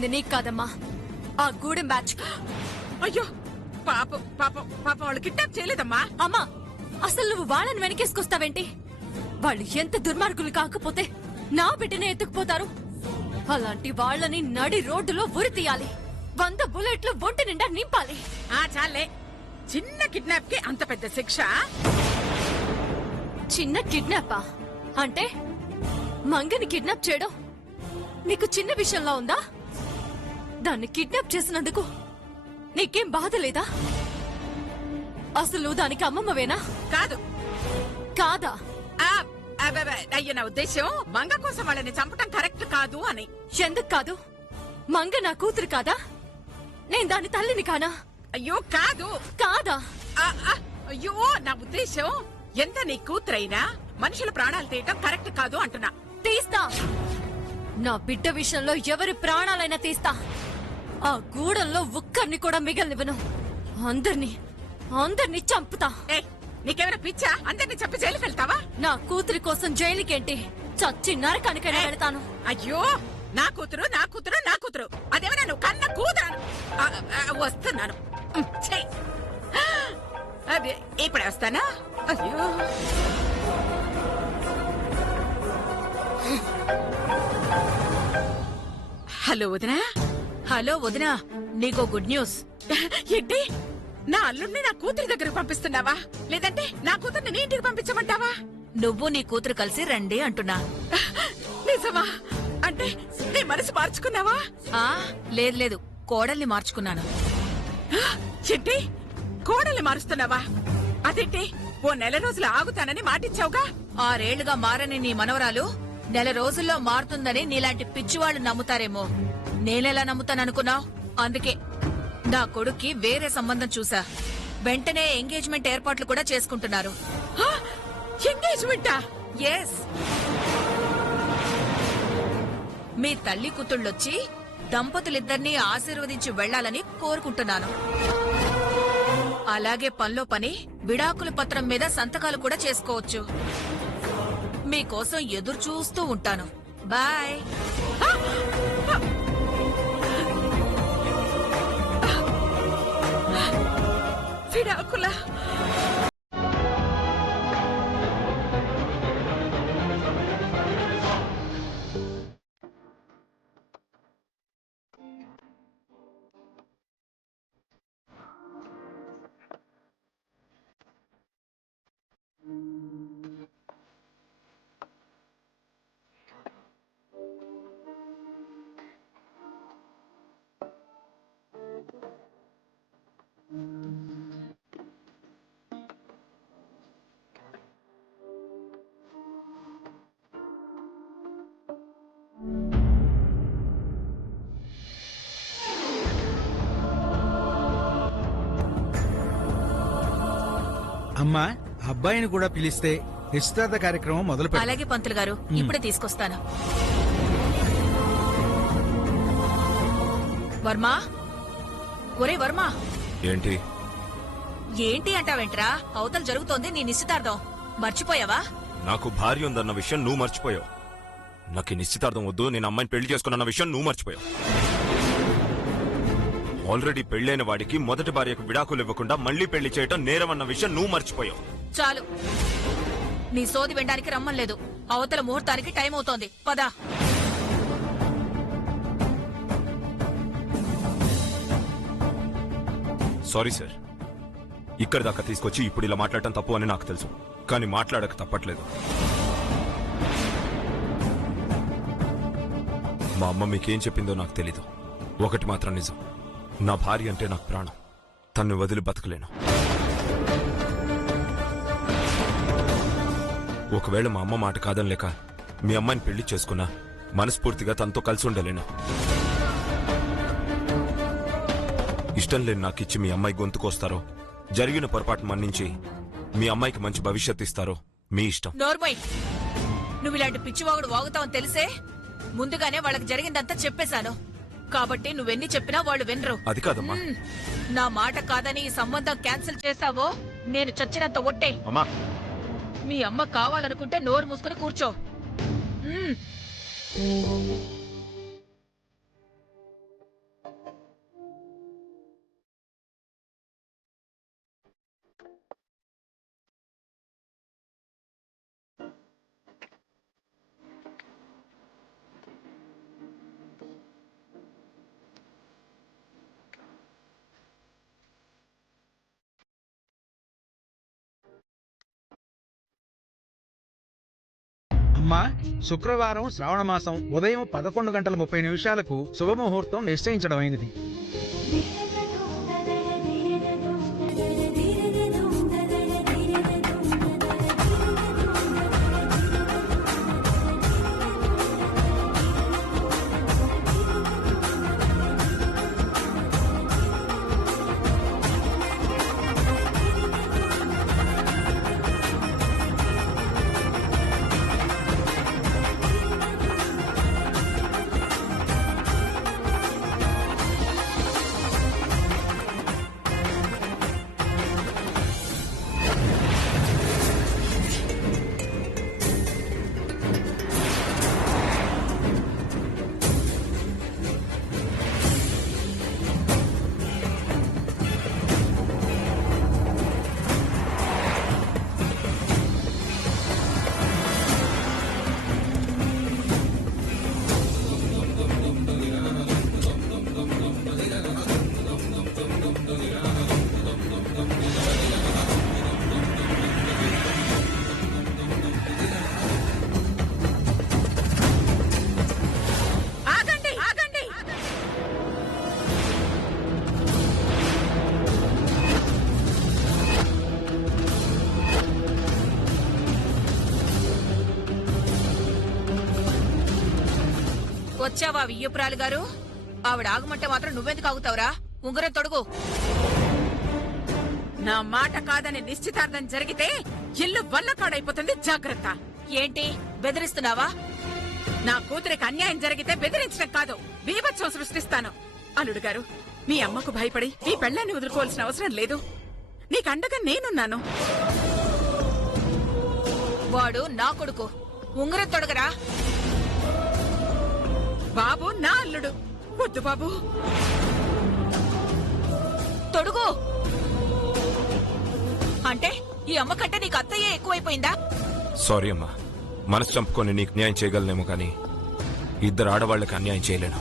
జరిగింది నీకు కాదమ్మా, ఆ గూడెం బ్యాచ్. అయ్యో పాపం పాపం పాపం వాళ్ళు కిడ్నాప్ చేయలేదమ్మా. అమ్మా, అసలు నువ్వు వాళ్ళని వెనకేసుకొస్తావేంటి? వాళ్ళు ఎంత దుర్మార్గులు కాకపోతే నా బిడ్డనే ఎత్తుకుపోతారు. అలాంటి వాళ్ళని నడి రోడ్డులో ఉరి తీయాలి. 100 బుల్లెట్లు ఒంటి నిండా నింపాలి. చాలే, చిన్న కిడ్నాప్ కి అంత పెద్ద శిక్ష? చిన్న కిడ్నాపా అంటే మంగని కిడ్నాప్ చేయడం నీకు చిన్న విషయంలో ఉందా? దాన్ని కిడ్నాప్ చేసినందుకు నీకేం బాధ లేదా? అసలు దానికి అమ్మమ్మవేనా? కాదు. కాదా? అయ్యో, నా ఉద్దేశం మంగ కోసం వాళ్ళని చంపటం కరెక్ట్ కాదు అని. ఎందుకు కాదు? మంగ నా కూతురు కాదా? నేను దాని తల్లిని కానా? అయ్యో కాదు. కాదా? అయ్యో, నా ఉద్దేశం ఎంత నీ కూతురైనా మనుషుల ప్రాణాలు తీయటం కరెక్ట్ కాదు అంటున్నా. తీస్తా. నా బిడ్డ విషయంలో ఎవరి ప్రాణాలైనా తీస్తా. ఆ గూడెంలో ఒక్కరిని కూడా మిగలనివ్వను. అందరినీ చంపుతా. నీకేమైనా పిచ్చా? అందరినీ చెప్పి జైలుకి వెళ్తావా? నా కూతురి కోసం జైలుకేంటి, చచ్చి నరకానికైనా వెళ్తాను. అయ్యో, నా కూతురు నా కూతురు నా కూతురు, అదేమైనా నువ్వు కన్న కూతురు? వస్తున్నాను. అదే ఇప్పుడే వస్తానా? అయ్యో, హలో వదినా. హలో వదినా, నీకో గుడ్ న్యూస్. ఏంటి? నా అల్లుడిని నా కూతురి దగ్గరకు పంపిస్తున్నావా, లేదంటే నా కూతుర్ని నీ ఇంటికి పంపించమంటావా? నువ్వు నీ కూతురు కలిసి రండి అంటున్నా. నిజమా? అంటే నీ మనసు మార్చుకున్నావా? లేదు లేదు, కోడల్ని మార్చుకున్నాను. ఏంటి, కోడల్ని మారుస్తున్నావా? అదేంటి, ఓ నెల రోజులు ఆగుతానని మాటిచ్చావుగా. 6 ఏళ్లుగా మారని నీ మనవరాలు నెల రోజుల్లో మారుతుందని నీలాంటి పిచ్చివాళ్లు నమ్ముతారేమో. నేనెలా నమ్ముతాననుకున్నావు? అందుకే నా కొడుక్కి వేరే సంబంధం చూసా. వెంటనే ఎంగేజ్మెంట్ ఏర్పాట్లు కూడా చేసుకుంటున్నారు. ఎంగేజ్మెంటా? ఎస్. మీ తల్లి కూతుళ్ళొచ్చి దంపతులిద్దరినీ ఆశీర్వదించి వెళ్లాలని కోరుకుంటున్నాను. అలాగే పనిలో పని విడాకుల పత్రం మీద సంతకాలు కూడా చేసుకోవచ్చు. మీకోసం ఎదురు చూస్తూ ఉంటాను. బాయ్. విడాకుల? అమ్మా, అబ్బాయిని కూడా పిలిస్తే నిశ్చితార్థ కార్యక్రమం మొదలు పెట్టు. అలాగే పంతులు గారు, ఇప్పుడే తీసుకొస్తాను. వర్మా, ఒరే వర్మా. ఏంటి ఏంటి అంటావేంట్రా? అవతల జరుగుతోంది నీ నిశ్చితార్థం. మర్చిపోయావా? నాకు భార్య ఉందన్న విషయం నువ్వు మర్చిపోయావు. నాకు నిశ్చితార్థం వద్దు, నేను అమ్మాయిని పెళ్లి చేసుకున్న విషయం నువ్వు మర్చిపోయావు. ఆల్రెడీ పెళ్లైన వాడికి మొదటి భార్యకు విడాకులు ఇవ్వకుండా మళ్లీ పెళ్లి చేయటం నేరమన్న విషయం నువ్వు మర్చిపోయావు. చాలు, నీ సోది వినడానికి రమ్మలేదు. అవతల ముహూర్తానికి టైం అవుతోంది, పదా. సారీ సార్, ఇక్కడి దాకా తీసుకొచ్చి ఇప్పుడు ఇలా మాట్లాడటం తప్పు అని నాకు తెలుసు, కానీ మాట్లాడక తప్పట్లేదు. మా అమ్మ మీకేం చెప్పిందో నాకు తెలీదు. ఒకటి మాత్రం నిజం, నా భార్య అంటే నాకు ప్రాణం. తన్ను వదిలి బతకలేను. ఒకవేళ మా అమ్మ మాట కాదనిలేక మీ అమ్మాయిని పెళ్లి చేసుకున్నా మనస్ఫూర్తిగా తనతో కలిసి ఉండలేను. ఇష్టం లేని నాకిచ్చి మీ అమ్మాయి గొంతుకొస్తారో, జరిగిన పొరపాటు మన్నించి మీ అమ్మాయికి మంచి భవిష్యత్తు ఇస్తారో మీ ఇష్టం. నోర్మోయ్, నువ్వు ఇలాంటి పిచ్చివాగుడు వాగుతావని తెలిసే ముందుగానే వాళ్ళకి జరిగిందంతా చెప్పేశాను. కాబట్టి నువ్వెన్ని చెప్పినా వాళ్ళు వినరు. అది కాదమ్మా. నా మాట కాదని ఈ సంబంధం క్యాన్సిల్ చేశావో నేను చచ్చినంత ఒట్టే. అమ్మా, మీ అమ్మ కావాలనుకుంటే నోరు మూసుకుని కూర్చో. అమ్మా, శుక్రవారం శ్రావణ మాసం ఉదయం 11:30 శుభముహూర్తం నిశ్చయించడం అయినది. వచ్చావా వియ్యపురాలు గారు? ఆవిడ ఆగమంటే మాత్రం నువ్వెందుకు ఆగుతావురా? ఉంగరం తొడుగు. నా మాట కాదని నిశ్చితార్థం జరిగితే ఇల్లు వల్లకాడైపోతుంది, జాగ్రత్త. ఏంటి బెదిరిస్తున్నావా? నా కూతురికి అన్యాయం జరిగితే బెదిరించడం కాదు, బీభత్సం సృష్టిస్తాను. అల్లుడు గారు, మీ అమ్మకు భయపడి మీ పెళ్ళాన్ని వదులుకోవాల్సిన అవసరం లేదు. నీకండగా నేనున్నాను. వాడు నా కొడుకు, ఉంగరం తొడగరా. బాబు నా అల్లుడు. వద్దు బాబు. తొడుగు. అంటే ఈ అమ్మ కంటే నీకు అత్తయ్యే ఎక్కువైపోయిందా? సారీ అమ్మా, మనసు చంపుకొని నీకు న్యాయం చేయగలనేమో కానీ ఇద్దరు ఆడవాళ్ళకి అన్యాయం చేయలేను.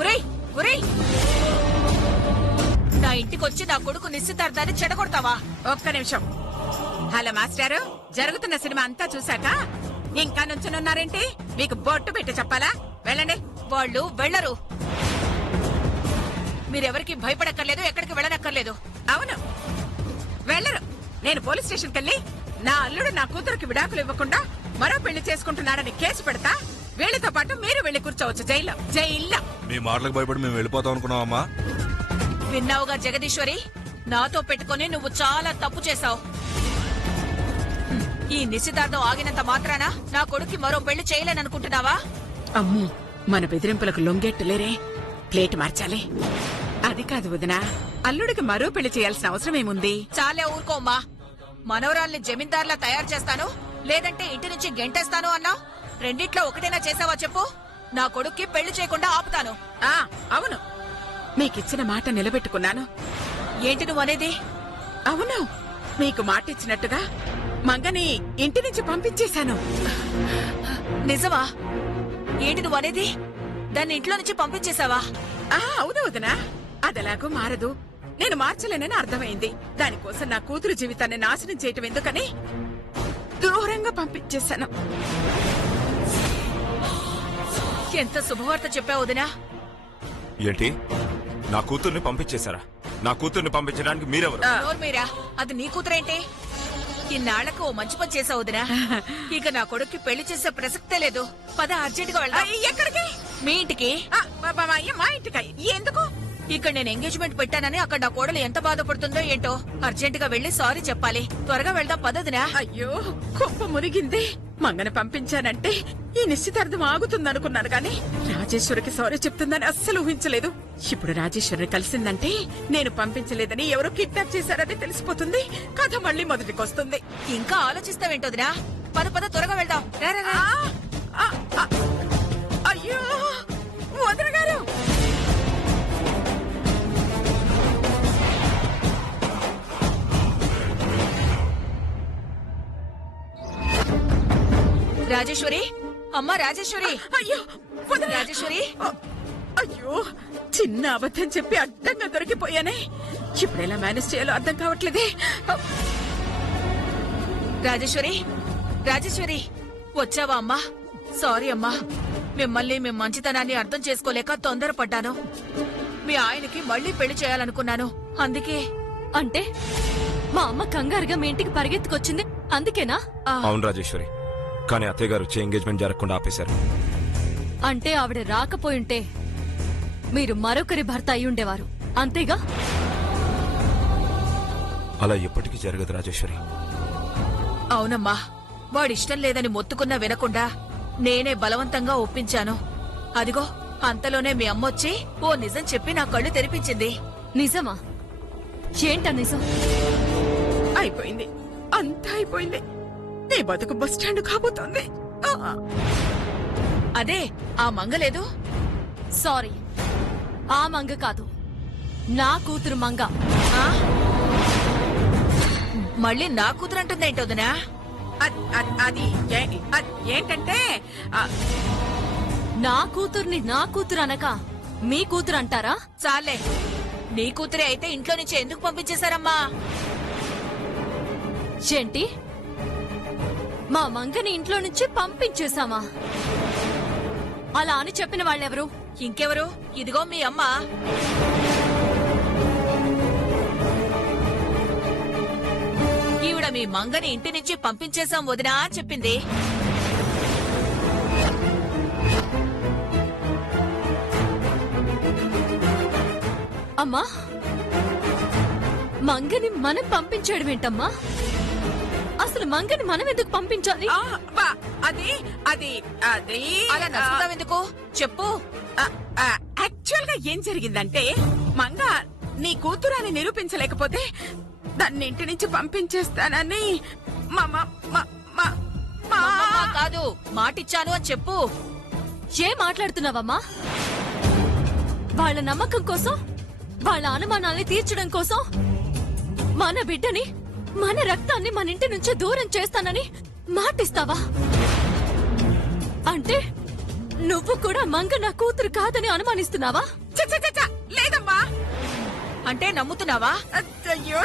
ఒరేయ్ ఒరేయ్, నా ఇంటికొచ్చి నా కొడుకు నిశ్చితార్థాన్ని చెడగొడతావా? ఒక్క నిమిషం. హలో మాస్టారు, జరుగుతున్న సినిమా అంతా చూశాక ఇంకా నుంచునున్నారేంటి? మీకు బొట్టు పెట్టి చెప్పాలా? వెళ్ళండి. వాళ్ళు వెళ్లరు. మీరెవరికి భయపడక్కర్లేదు, ఎక్కడికి వెళ్ళనక్కర్లేదు. అవును, వెళ్ళరు. నేను పోలీస్ స్టేషన్కి వెళ్ళి నా అల్లుడు నా కూతురికి విడాకులు ఇవ్వకుండా మరో పెళ్లి చేసుకుంటున్నాడని కేసు పెడతా. వీళ్ళతో పాటు మీరు వెళ్లి కూర్చోవచ్చు జైల్లో. జైల్లో. మీ మాటలకు భయపడి మేము వెళ్ళిపోతాం అనుకున్నావమ్మా. విన్నావుగా జగదీశ్వరి, నాతో పెట్టుకుని నువ్వు చాలా తప్పు చేశావు. ఈ నిశ్చితార్థం ఆగినంత మాత్రాన నా కొడుక్కి మరో పెళ్లి చేయలేననుకుంటున్నావా? అమ్మో, మన బెదిరింపులకు లొంగెట్టులేరే. ప్లేట్ మార్చాలి. అది కాదు వదినా, అల్లుడికి మరో పెళ్లి చేయాల్సిన అవసరం ఏముంది? చాలే ఊరుకోమ్మా. మనవరాల్ని జమీందార్లా తయారు చేస్తాను, లేదంటే ఇంటి నుంచి గెంటేస్తాను అన్నావు. రెండిట్లో ఒకటైనా చేసావా చెప్పు? నా కొడుక్కి పెళ్లి చేయకుండా ఆపుతాను. అవును, మీకిచ్చిన మాట నిలబెట్టుకున్నాను. ఏంటి నువ్వు అనేది? అవును, మీకు మాట ఇచ్చినట్టుగా మంగని ఇంటి నుంచి పంపించేశాను. నిజమా? ఏంటి నువ్వు అనేది? దాన్ని ఇంట్లో నుంచి పంపించేశావా? అవును వదినా, అదెలాగో మారదు. నేను మార్చలేనని అర్థమైంది. దానికోసం నా కూతురు జీవితాన్ని నాశనం చేయటం ఎందుకని దూరంగా పంపించేశాను. ఎంత శుభవార్త చెప్పావు వదినా. ఏంటి, నా కూతుర్ని పంపించేశారా? నా కూతుర్ని పంపించడానికి మీరెవరు? నోరు మీరా, అది నీ కూతురేంటి? ఇన్నాళ్లకు ఓ మంచి పని చేసావు వదినా. ఇక నా కొడుక్కి పెళ్లి చేసే ప్రసక్తే లేదు. పద, అర్జెంట్ గా వెళ్దాం. ఎక్కడికి? మీ ఇంటికి. మా ఇంటికి ఎందుకు? ఇక్కడ నేను ఎంగేజ్మెంట్ పెట్టానని అక్కడ నా కోడలు ఎంత బాధపడుతుందో ఏంటో. అర్జెంట్ గా వెళ్లి సారీ చెప్పాలి. త్వరగా వెళ్దాం పదదినా. అయ్యో, కొంప మునిగింది. మంగన పంపించానంటే ఈ నిశ్చితార్థం ఆగుతుందనుకున్నాను కానీ రాజేశ్వరికి సారీ చెప్తుందని అస్సలు ఊహించలేదు. ఇప్పుడు రాజేశ్వరిని కలిసిందంటే నేను పంపించలేదని ఎవరో కిడ్నాప్ చేశారని తెలిసిపోతుంది. కథ మళ్ళీ మొదటికొస్తుంది. ఇంకా ఆలోచిస్తావేంటోదినా? పద పద, త్వరగా వెళ్దాం. రా, రా, రా. అయ్యో వదిన గారు, రాజేశ్వరి, అమ్మా రాజేశ్వరి. అయ్యో వదిన. రాజేశ్వరి, అయ్యో, చిన్న అబద్ధం చెప్పి అడ్డంగా దొరికిపోయానే. ఇప్పుడు ఎలా మేనేజ్ చేయాలో అర్థం కావట్లేదే. రాజేశ్వరి, రాజేశ్వరి వచ్చావా అమ్మా? సారీ అమ్మా, మిమ్మల్ని మీ మంచితనాన్ని అర్థం చేసుకోలేక తొందరపడ్డాను. మీ ఆయనకి మళ్ళీ పెళ్లి చేయాలనుకున్నాను, అందుకే. అంటే మా అమ్మ కంగారుగా మీ ఇంటికి పరిగెత్తుకొచ్చింది అందుకేనా? అవును రాజేశ్వరి, కానీ అత్తయ్య గారు వచ్చి ఎంగేజ్మెంట్ జరగకుండా ఆపేశారు. అంటే ఆవిడ రాకపోయుంటే మీరు మరొకరి భర్త అయి ఉండేవారు అంతేగా? అలా ఎప్పటికీ జరగదు రాజేశ్వరి. అవునమ్మా, వాడిష్టం లేదని మొత్తుకున్నా వినకుండా నేనే బలవంతంగా ఒప్పించాను. అదిగో అంతలోనే మీ అమ్మొచ్చి ఓ నిజం చెప్పి నా కళ్ళు తెరిపించింది. నిజమా? ఏంటా నిజం? అయిపోయింది, అంతా అయిపోయింది. నీ బతుకు బస్ స్టాండ్ కాబోతోంది. అదే ఆ మంగలేదు. సారీ, ఆ మంగ కాదు, నా కూతురు మంగ. ఆ? మళ్ళీ నా కూతురంటుందేంటోదనా? అది ఏంటంటే నా కూతుర్ని నా కూతురు అనక మీ కూతురు అంటారా? చాలే, నీ కూతురే అయితే ఇంట్లో నుంచి ఎందుకు పంపించేశారమ్మా? ఏంటి, మా మంగని ఇంట్లో నుంచి పంపించేశామా? అలా అని చెప్పిన వాళ్ళెవరు? ఇంకెవరు? ఇదిగో మీ అమ్మ. ఈవిడ మీ మంగని ఇంటి నుంచి పంపించేశాం వదినా అని చెప్పింది. అమ్మా, మంగని మనం పంపించడం ఏంటమ్మా? అసలు మంగని మనం ఎందుకు పంపించాలి? అది అది అది అలా నచ్చుతావెందుకు చెప్పు. యాక్చువల్ గా ఏం జరిగిందంటే, మంగ నీ కూతురు అని నిరూపించలేకపోతే దాన్ని ఇంటి నుంచి పంపించేస్తానని అమ్మమ్మ కాదు, మాటిచ్చాను అని చెప్పు. ఏం మాట్లాడుతున్నావమ్మా? వాళ్ళ నమ్మకం కోసం, వాళ్ళ అనుమానాల్ని తీర్చడం కోసం మన బిడ్డని, మన రక్తాన్ని మన ఇంటి నుంచి దూరం చేస్తానని మాటిస్తావా? అంటే నువ్వు కూడా మంగ నా కూతురు కాదని అనుమానిస్తున్నావా? లేదమ్మా. అంటే నమ్ముతున్నావా? అయ్యో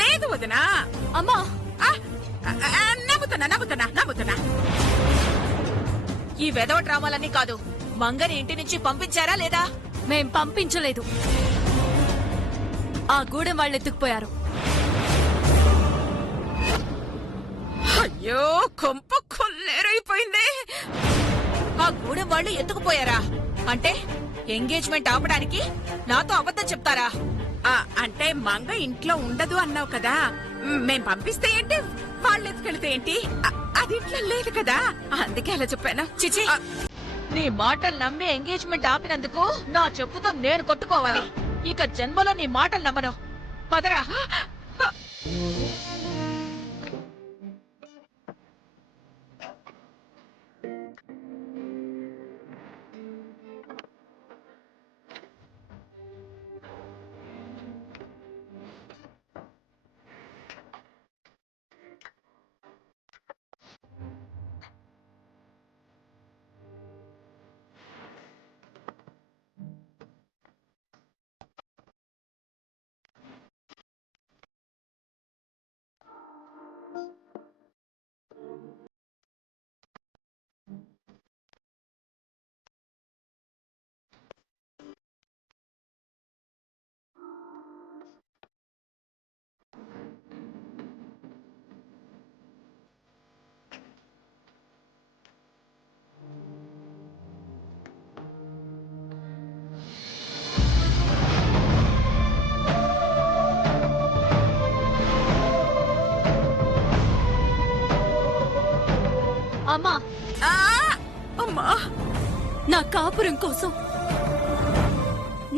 లేదు వదినా. అమ్మా, నమ్ముతున్నా. ఈ వెధవ డ్రామాలన్నీ కాదు, మంగని ఇంటి నుంచి పంపించారా లేదా? మేం పంపించలేదు. ఆ గూడెం వాళ్ళు ఎత్తుకుపోయారు. అయ్యో, కొంప కొల్లేరైపోయింది. ఆ గూడెం వాళ్ళు ఎత్తుకుపోయారా? అంటే ఎంగేజ్మెంట్ ఆపడానికి నాతో అబద్ధం చెప్తారా? అంటే మంగ ఇంట్లో ఉండదు అన్నావు కదా, మేం పంపిస్తే ఏంటి, వాళ్ళు ఎత్తుకెళ్తే ఏంటి? అది ఇంట్లో లేదు కదా, అందుకే అలా చెప్పాను. చిచి, నీ మాటలు నమ్మి ఎంగేజ్మెంట్ ఆపినందుకు నా చెప్పుతో నేను కొట్టుకోవాలి. ఇక జన్మలో నీ మాటలు నమ్మను. పదరా. అమ్మా, అమ్మా, నా కాపురం కోసం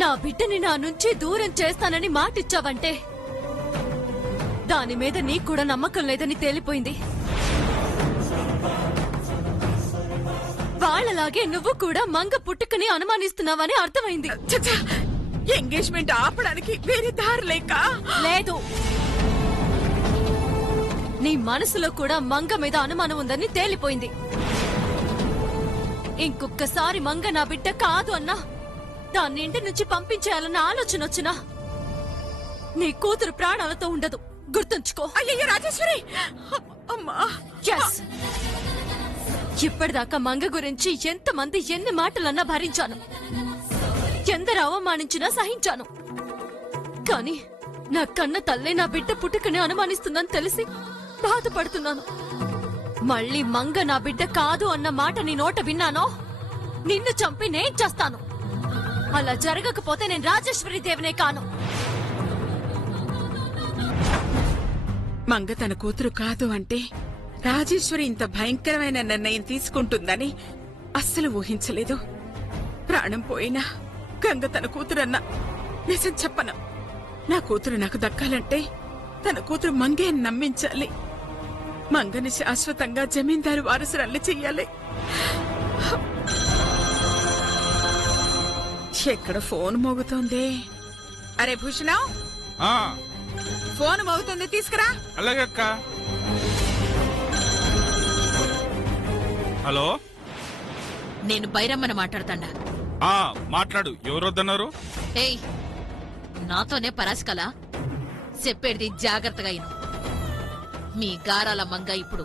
నా బిడ్డని నా నుంచి దూరం చేస్తానని మాటిచ్చావంటే దాని మీద నీకు కూడా నమ్మకం లేదని తేలిపోయింది. వాళ్ళలాగే నువ్వు కూడా మంగ పుట్టుకని అనుమానిస్తున్నావని అర్థమైంది. ఎంగేజ్మెంట్ ఆపడానికి వేరే దారి లేక లేదు, నీ మనసులో కూడా మంగ మీద అనుమానం ఉందని తేలిపోయింది. ఇంకొక్కసారి మంగ నా బిడ్డ కాదు అన్నా, దాన్ని ఇంటి నుంచి పంపించేయాలన్న ఆలోచన వచ్చినా నీ కూతురు ప్రాణాలతో ఉండదు, గుర్తుంచుకో. అయ్యయ్యో రాజేశ్వరి, అమ్మా Yes. ఇప్పటిదాకా మంగ గురించి ఎంతమంది ఎన్ని మాటలన్నా భరించాను, ఎందరు అవమానించినా సహించాను. కానీ నా కన్న తల్లే నా బిడ్డ పుట్టుకని అనుమానిస్తుందని తెలిసి బాధపడుతున్నాను. మళ్ళీ మంగ నా బిడ్డ కాదు అన్న మాట నీ నోట విన్నానో నిన్ను చంపి నేను చేస్తాను. అలా జరగకపోతే నేను రాజేశ్వరి దేవినే కాను. మంగ తన కూతురు కాదు అంటే రాజేశ్వరి ఇంత భయంకరమైన నిర్ణయం తీసుకుంటుందని అస్సలు ఊహించలేదు. ప్రాణం పోయినా గంగ తన కూతురన్న నిజం చెప్పను. నా కూతురు నాకు దక్కాలంటే తన కూతురు మంగే అని నమ్మించాలి. మంగని శాశ్వతంగా జమీందారు వారసురాల్ని చెయ్యాలి. ఎక్కడ ఫోన్ మోగుతోంది? అరే భూషణం, ఫోన్ మోగుతుంది, తీసుకురా. అలాగే అక్క. హలో, నేను బైరమ్మని మాట్లాడతాండా. మాట్లాడు. ఎవరొద్దన్నారు? ఏయ్, నాతోనే పరాసికలా? చెప్పేది జాగ్రత్తగా ఇను. మీ గారాల మంగ ఇప్పుడు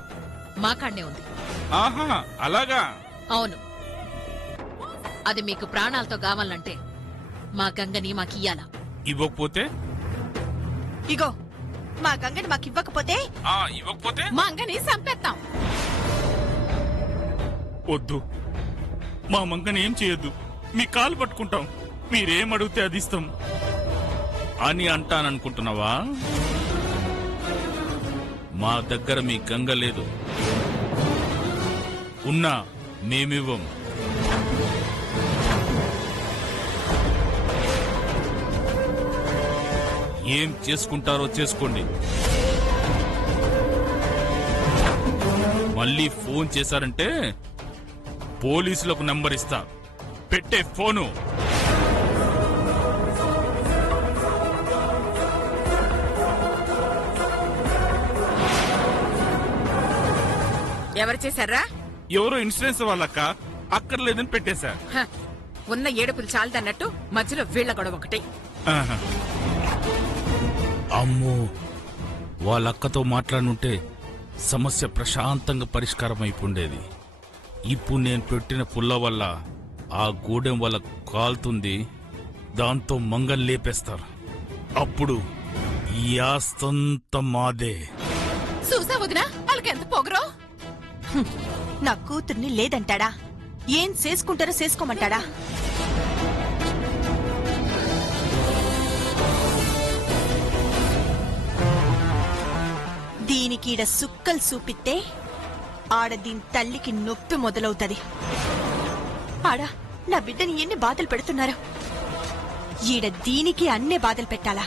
మాకాడ్నే ఉంది. ఆహా, అలాగా. అవును, అది మీకు ప్రాణాలతో కావాలంటే మా గంగని మాకియ్యాలా. ఇవ్వకపోతే? ఇగో మా గంగని మాకివ్వకపోతే ఇవ్వకపోతే మా అంగని చంపేస్తాం. వద్దు, మా మంగని ఏం చేయొద్దు. మీ కాలు పట్టుకుంటాం. మీరేం అడిగితే అది ఇస్తాం అని అంటాననుకుంటున్నావా? మా దగ్గర మీ గంగ లేదు. ఉన్నా మేమివ్వం. ఏం చేసుకుంటారో చేసుకోండి. మళ్ళీ ఫోన్ చేశారంటే పోలీసులకు నంబర్ ఇస్తా. పెట్టే ఫోను. ఎవరు చేశారా? ఎవరో ఇన్సూరెన్స్ వాళ్ళక్క, అక్కర్లేదని పెట్టేశా. హ, ఉన్న ఏడుపులు చాలదన్నట్టు మధ్యలో వీళ్ల గొడవ ఒకటి. ఆహా. అమ్మో, వాళ్ళక్కతో మాట్లాడుంటే సమస్య ప్రశాంతంగా పరిష్కారం అయిపోండేది. ఇప్పుడు నేను పెట్టిన పుల్ల వల్ల ఆ గూడెం వల్ల కాలుతుంది. దాంతో మంగల్ లేపేస్తారు. అప్పుడు ఈ ఆస్తంత మాదే. చూసా వదినా, వాళ్ళకి ఎంత పొగరో. నా కూతుర్ని లేదంటాడా? ఏం చేసుకుంటారో చేసుకోమంటాడా? దీనికీడ సుక్కలు చూపిస్తే ఆడ దీని తల్లికి నొప్పి మొదలవుతది. ఆడ నా బిడ్డని ఎన్ని బాధలు పెడుతున్నారు. ఈడ దీనికి అన్నే బాధలు పెట్టాలా?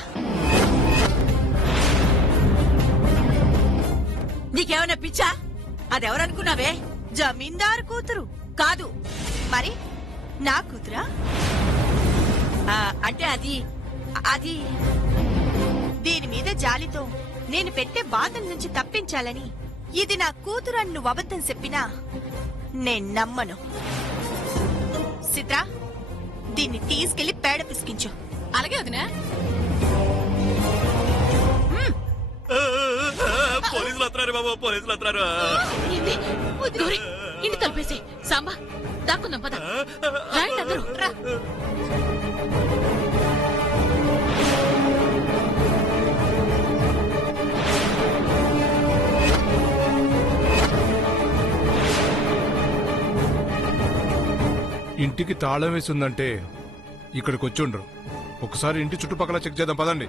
నీకేమైనా పిచ్చా? అదెవరనుకున్నావే? జమీందారు కూతురు కాదు మరి నా కూతురా? అంటే అది దీని మీద జాలితో నేను పెట్టే బాధల నుంచి తప్పించాలని ఇది నా కూతురు అని నువ్వు అబద్ధం చెప్పినా నేను నమ్మను. సిత్రా, దీన్ని తీసుకెళ్లి పేడ పిసికించు. అలాగే వదినా. పోలీసులు వస్తున్నారు బాబు, పోలీసులు వస్తున్నారు. గౌరీ, ఇంటి తలుపేసి. సాంబా, దాక్కుందాం పద. రాయండి అందరూ, రా. ఇంటికి తాళం వేసిందంటే ఇక్కడికి వచ్చి ఉండరు. ఒకసారి ఇంటి చుట్టుపక్కల చెక్ చేద్దాం పదండి.